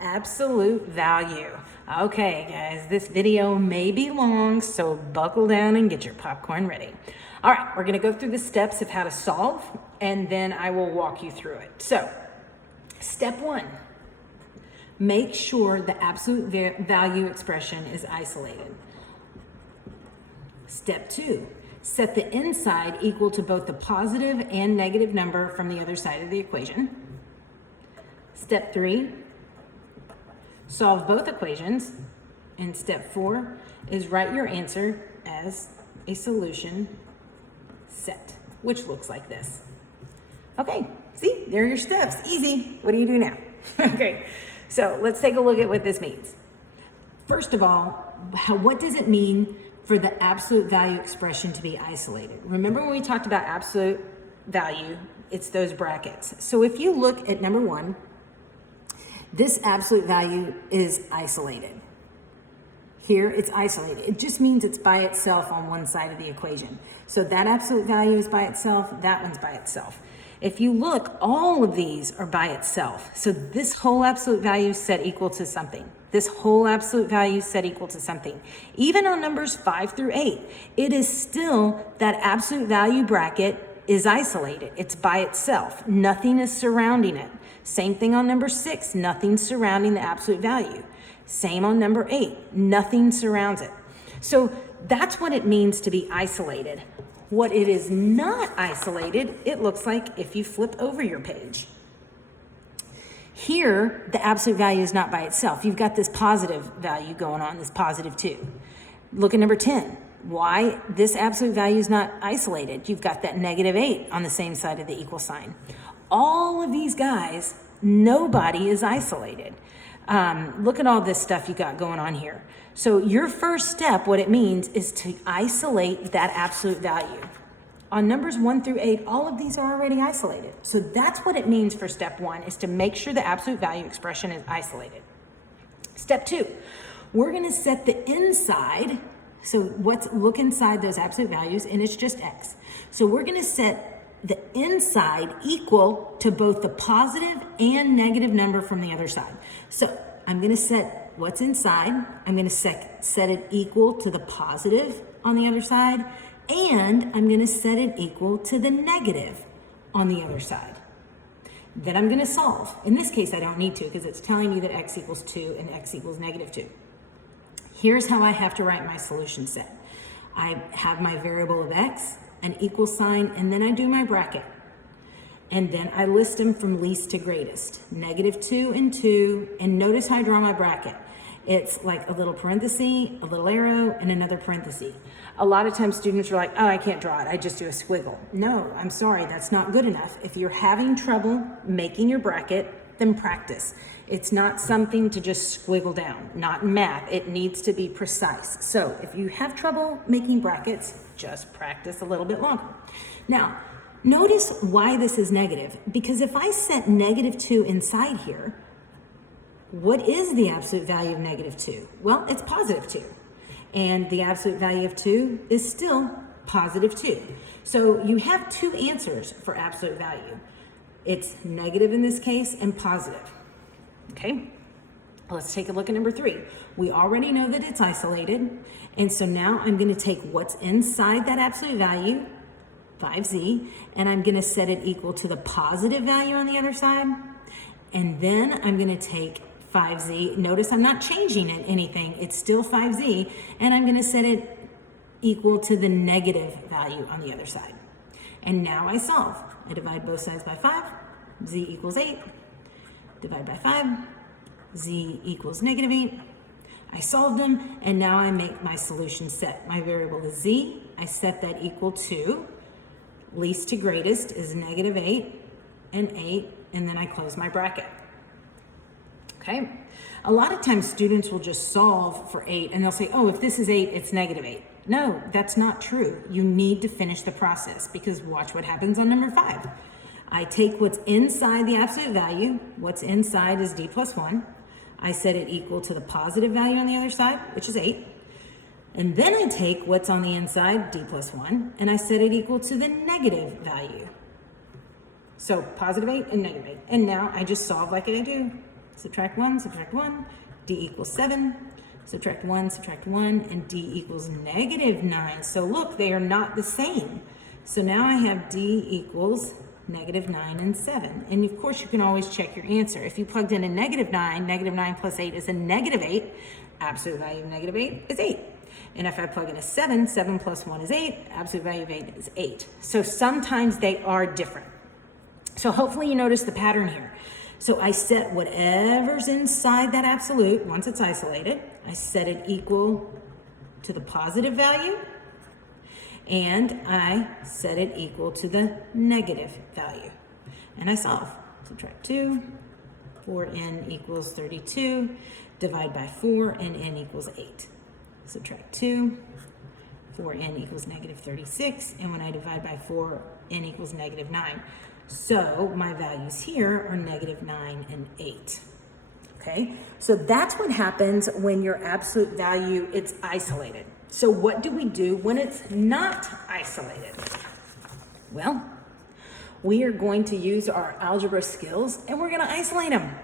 Absolute value. Okay, guys, this video may be long, so buckle down and get your popcorn ready. All right, we're gonna go through the steps of how to solve, and then I will walk you through it. So, step one, make sure the absolute value expression is isolated. Step two, set the inside equal to both the positive and negative number from the other side of the equation. Step three, solve both equations. And step four is write your answer as a solution set, which looks like this. Okay, see, there are your steps, easy. What do you do now? Okay, so let's take a look at what this means. First of all, what does it mean for the absolute value expression to be isolated? Remember when we talked about absolute value, it's those brackets. So if you look at number one, this absolute value is isolated. Here it's isolated. It just means it's by itself on one side of the equation. So that absolute value is by itself, that one's by itself. If you look, all of these are by itself. So this whole absolute value is set equal to something. This whole absolute value is set equal to something. Even on numbers 5 through 8, it is still that absolute value bracket is isolated. It's by itself. Nothing is surrounding it. Same thing on number 6, nothing surrounding the absolute value. Same on number 8, nothing surrounds it. So that's what it means to be isolated. What it is not isolated, it looks like if you flip over your page. Here, the absolute value is not by itself. You've got this positive value going on, this positive 2. Look at number 10. Why this absolute value is not isolated? You've got that negative 8 on the same side of the equal sign. All of these guys, nobody is isolated. Look at all this stuff you got going on here. So your first step, what it means is to isolate that absolute value. On numbers 1 through 8, all of these are already isolated. So that's what it means for step one, is to make sure the absolute value expression is isolated. Step two, we're gonna set the inside. So look inside those absolute values, and it's just X. So we're gonna set the inside equal to both the positive and negative number from the other side. So I'm gonna set what's inside, I'm gonna set it equal to the positive on the other side, and I'm gonna set it equal to the negative on the other side. Then I'm gonna solve. In this case, I don't need to because it's telling me that X equals 2 and X equals negative 2. Here's how I have to write my solution set. I have my variable of X, an equal sign, and then I do my bracket. And then I list them from least to greatest. Negative 2 and 2, and notice how I draw my bracket. It's like a little parenthesis, a little arrow, and another parenthesis. A lot of times students are like, oh, I can't draw it, I just do a squiggle. No, I'm sorry, that's not good enough. If you're having trouble making your bracket, then practice. It's not something to just squiggle down, not in math. It needs to be precise. So if you have trouble making brackets, just practice a little bit longer. Now, notice why this is negative, because if I set negative 2 inside here, what is the absolute value of negative 2? Well, it's positive 2. And the absolute value of 2 is still positive 2. So you have two answers for absolute value. It's negative in this case and positive. Okay, let's take a look at number 3. We already know that it's isolated. And so now I'm going to take what's inside that absolute value, 5z, and I'm going to set it equal to the positive value on the other side. And then I'm going to take 5z. Notice I'm not changing anything. It's still 5z. And I'm going to set it equal to the negative value on the other side. And now I solve. I divide both sides by 5. Z equals 8. Divide by 5. Z equals negative 8. I solved them, and now I make my solution set. My variable is z. I set that equal to least to greatest is negative 8 and 8, and then I close my bracket. Okay? A lot of times students will just solve for 8, and they'll say, oh, if this is 8, it's negative 8. No, that's not true. You need to finish the process, because watch what happens on number 5. I take what's inside the absolute value. What's inside is d plus 1. I set it equal to the positive value on the other side, which is 8. And then I take what's on the inside, d plus 1, and I set it equal to the negative value. So positive 8 and negative 8. And now I just solve like I do. subtract 1, d equals 7, subtract 1, and d equals negative 9. So look, they are not the same. So now I have d equals negative 9 and 7. And of course, you can always check your answer. If you plugged in a negative 9 plus 8 is a negative 8. Absolute value of negative 8 is 8. And if I plug in a 7 plus 1 is 8. Absolute value of 8 is 8. So sometimes they are different. So hopefully you notice the pattern here. So I set whatever's inside that absolute, once it's isolated, I set it equal to the positive value, and I set it equal to the negative value. And I solve. Subtract 2, 4n equals 32, divide by 4, and n equals 8. Subtract 2, 4n equals negative 36, and when I divide by 4, n equals negative 9. So my values here are negative 9 and 8. Okay, so that's what happens when your absolute value, it's isolated. So what do we do when it's not isolated? Well, we are going to use our algebra skills and we're going to isolate them.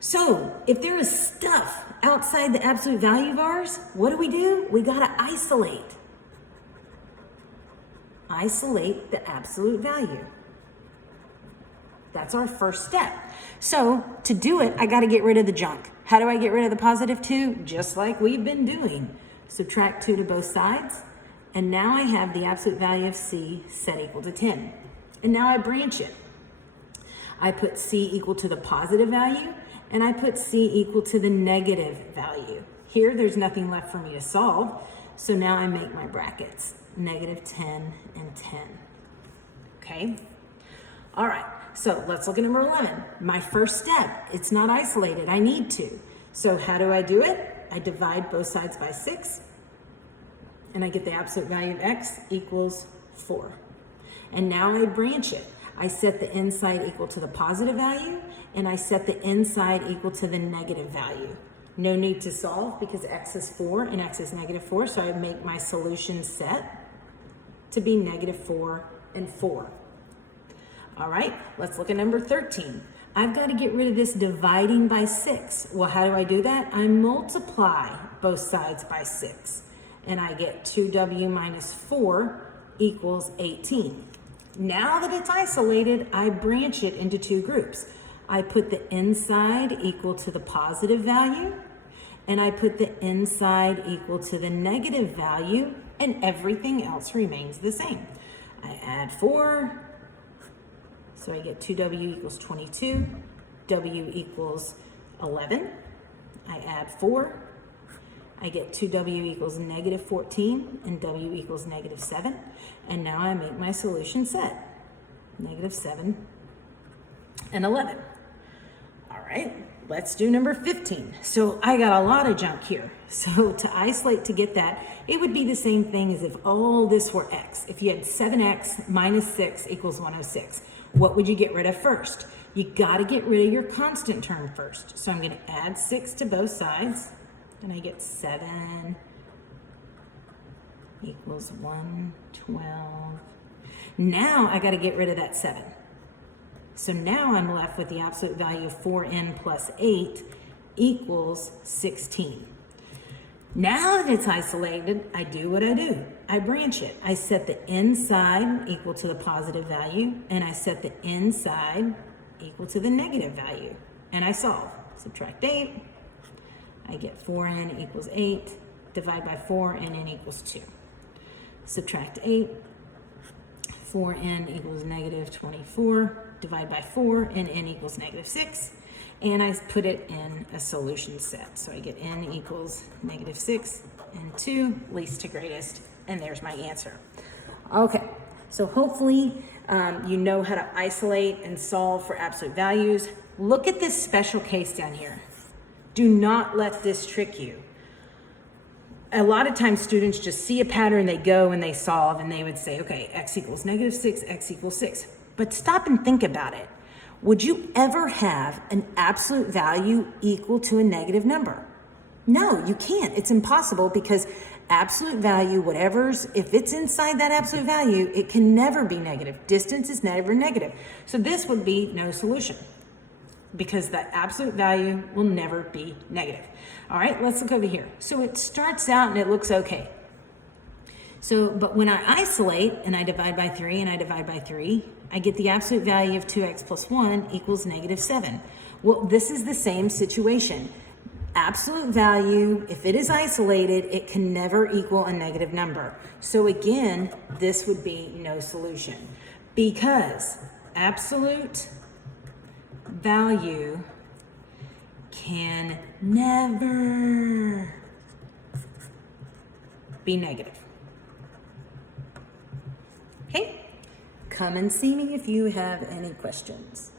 So if there is stuff outside the absolute value of ours, what do? We got to isolate. Isolate the absolute value. That's our first step. So to do it, I got to get rid of the junk. How do I get rid of the positive 2? Just like we've been doing. Subtract 2 to both sides. And now I have the absolute value of c set equal to 10. And now I branch it. I put c equal to the positive value, and I put c equal to the negative value. Here, there's nothing left for me to solve. So now I make my brackets, negative 10 and 10. Okay? All right. So let's look at number 11. My first step, it's not isolated. I need to. So how do I do it? I divide both sides by 6, and I get the absolute value of x equals 4. And now I branch it. I set the inside equal to the positive value, and I set the inside equal to the negative value. No need to solve because x is 4 and x is negative 4, so I make my solution set to be negative 4 and 4. All right, let's look at number 13. I've got to get rid of this dividing by 6. Well, how do I do that? I multiply both sides by 6, and I get 2w minus 4 equals 18. Now that it's isolated, I branch it into two groups. I put the inside equal to the positive value, and I put the inside equal to the negative value, and everything else remains the same. I add 4. So I get 2w equals 22, w equals 11. I add 4. I get 2w equals negative 14, and w equals negative 7. And now I make my solution set, negative 7 and 11. All right, let's do number 15. So I got a lot of junk here. So to isolate to get that, it would be the same thing as if all this were x. If you had 7x minus 6 equals 106. What would you get rid of first? You got to get rid of your constant term first. So I'm going to add 6 to both sides, and I get 7 equals 112. Now I got to get rid of that 7. So now I'm left with the absolute value of 4n plus 8 equals 16. Now that it's isolated, I do what I do. I branch it. I set the inside equal to the positive value, and I set the inside equal to the negative value. And I solve. Subtract 8. I get 4n equals 8. Divide by 4, and n equals 2. Subtract 8. 4n equals negative 24. Divide by 4, and n equals negative 6. And I put it in a solution set. So I get n equals negative 6 and 2, least to greatest, and there's my answer. Okay, so hopefully you know how to isolate and solve for absolute values. Look at this special case down here. Do not let this trick you. A lot of times students just see a pattern, they go and they solve, and they would say, okay, x equals negative 6, x equals 6. But stop and think about it. Would you ever have an absolute value equal to a negative number? No, you can't. It's impossible because absolute value, whatever's, if it's inside that absolute value, it can never be negative. Distance is never negative. So this would be no solution. because that absolute value will never be negative. All right, let's look over here. So it starts out and it looks okay. So, but when I isolate and I divide by 3 and I divide by 3, I get the absolute value of 2x plus 1 equals negative 7. Well, this is the same situation. Absolute value, if it is isolated, it can never equal a negative number. So again, this would be no solution because absolute value can never be negative. Okay? Come and see me if you have any questions.